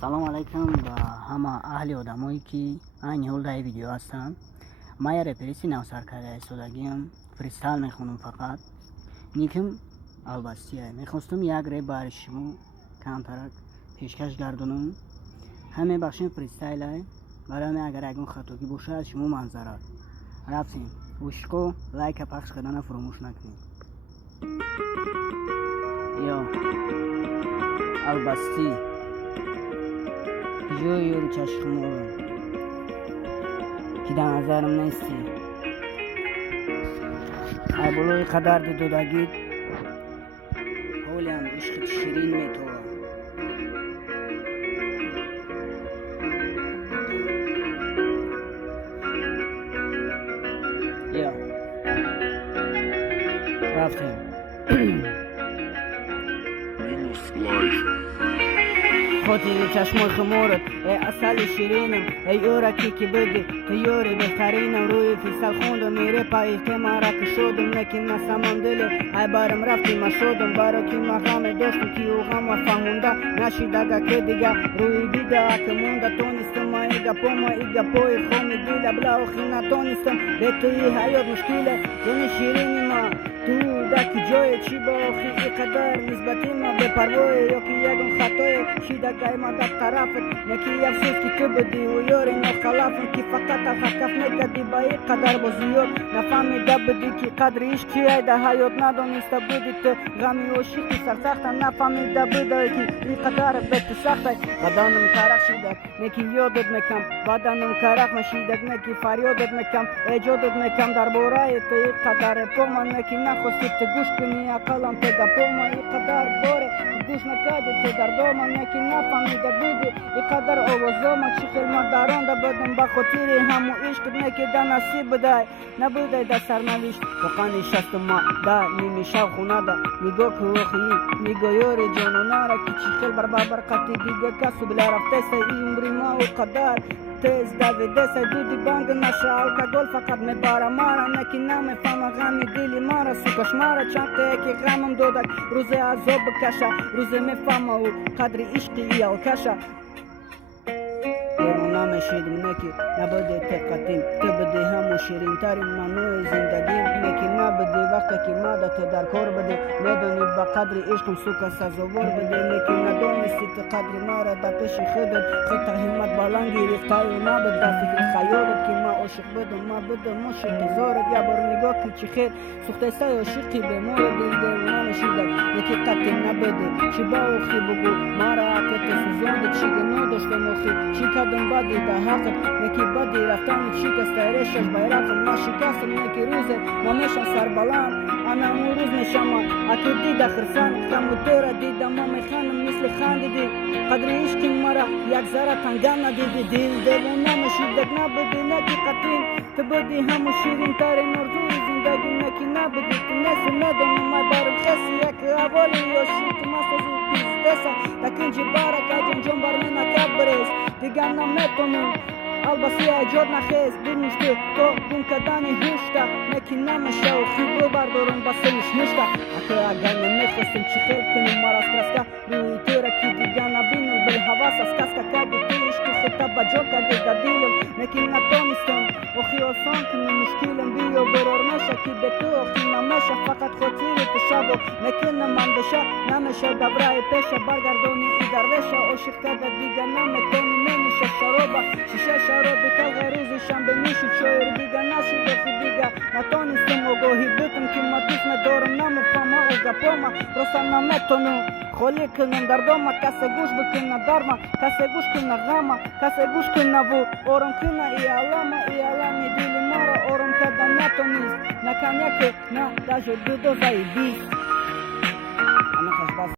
سلام علیکم به همه اهل آدمایی که این حال در ویدیو هستن. ما یه رپریسی نو سر کرده ایستادگیم، فریستایل میخونم. فقط نیکم البستیه. میخواستم یک ریپ برای شما کمترک پیشکش گردونم. همه بخشیم فریستایل برای من. اگر اگه خطاکی باشه از شما منظرت رفتیم وشکو لایک پخش کردن فراموش نکنید. یا البستی جوی یوری چشم مورم که در نظرم نیستی. ای بلوی قدر دودگید حولیم عشقت شیرین میتوه. یا رفتیم خاطر چشمای خمارت ای اصل شیرینم، ای یورکی که بدی تو یوری بهترینم. روی فیصل خوندم میره پایخته مرا که شدم نکی نسمم دل ای بارم رفتی ما شدم برا که ما غم داشتم که او غم فهمونده نشیدگه که دیگه روی دیده که مونده تونستم ما ایگا پا ما ایگا پای خومی دیله بلا و خینا تونستم به توی حیات مشکله دونی شیرینی ما تو دکی جای چی با خیلی قدر نسبتی ما به پروای یا که یکم خطای شیدگه ما در طرفت نکی افسوس که تو بدی و یاری نخلافم که فقط خکف نکدی با این قدر بازیور نفهمیده بدی که قدر عشق چیه در حیات ندانسته بودی تو غمی و شیخی سرسخته نفهمیده بوده که این قدر بهت سخته. بدنم کرق شیدک نکی یادت میکم، بدنم کرق نشیدک نکی فریادت میکم، ایجادت میکم در باره تو این قدر پا من نکی نخواستی تو گوش کنی اقلم پیدا پا من این قدر باره گوش نکردی تو در دامن نکی نفهمیده بودی این قدر آوازا من چی خیل من درانده بدم بخاطر همو عشق نکی در نصیب بده نبوده در سرنوشت بقانی شست ما در نیمی شب خونه ده میگو که اخی میگو یاری جانونه را که چی خیل بر برقتی دیگه کسو بلا رفته سه این عمری ما و قدر تیز دویده سه دودی بانگ نشه الکگل فقط میباره مارا نکی نمیفهم غمی دلی مارا سوکش مارا چند که غمم دودک روز عذاب بکشه روز میفهم او قدر عشقی ایال کشه نمیشیدم نکی نبوده تقدیم تو بدی همو شیرین ترین منوی زندگیم نکی نبودی وقتی که ماده تو در کار بدی میدونی با قدر عشقم سوکا سزاوار بدی نکی ندانستی تو قدر مارا در پیش خودت خیطه همت بلند گرفته و نبود در فکر خیالت که ما عاشق بدم ما بدم مشق زارت یا بار نگاه که چی خیر سوخته سای عاشقی به مور دل دل نمیشیدم نکی قطع نبودی چی با اخی بگو مارا عقیت سوزانده چی گناه داشته مخی چی کدم بدی در حقت نکی بدی رفتن چی کسته ریشش بیرقم ما شکستم نکی روزه ما میشم سر بلند انا امو روز میشم اکی دیده خرسان خمو تیره دیده ما میخانم مثل خندیدی قدر عشقی مرا یک ذره تنگم ندیدی دل دلون نمیشیدک نبودی نکی قطین تو بودی همو شیرین ترین ارزوی زندگی نکی نبودی تو نسی ندانم ما دارم خسی یک اولی یا شیط مستازی پیز دسا تکینجی بارک جان برمی نکد بریز دیگه نمیتونم البسی ایجاد نخیز برنشته تو گم کدنی هوشته نکی نمیشه و خیبو بردارم بسیش نشته اکه اگر نمیخواستم چی خیل کنیم مرا از کرسکه روی تیره که دیگه نبینم بل حواس از کسکه کردی تیش که خیطه بجا کردی در دیلم نکی نتانستم اخی آسان کنی مشکلم بیا برار میشه که به تو اخی نمیشه فقط خاطری تو شب و نکی نمان بشه نمیشه دبره پیشه برگردانی ای درویشه عاشق کرده دیگه نمیتونی نمیشه شرابه شیشه شرابی تا غریزی شنبه میشید شایر دیگه نشید اخی دیگه نتانستم آگاهی بتم که ما دوست ندارم نمیفهمه و گپامه راستا نمیتونم خالی کنم در دامه کسی گوش بکنه درمه کسی گوش کنه غمه کسی گوش کنه و آرام کنه ای علامه دیلی مارا آرام کرده نتونیست نکن یکی نه داجه دو زای بیست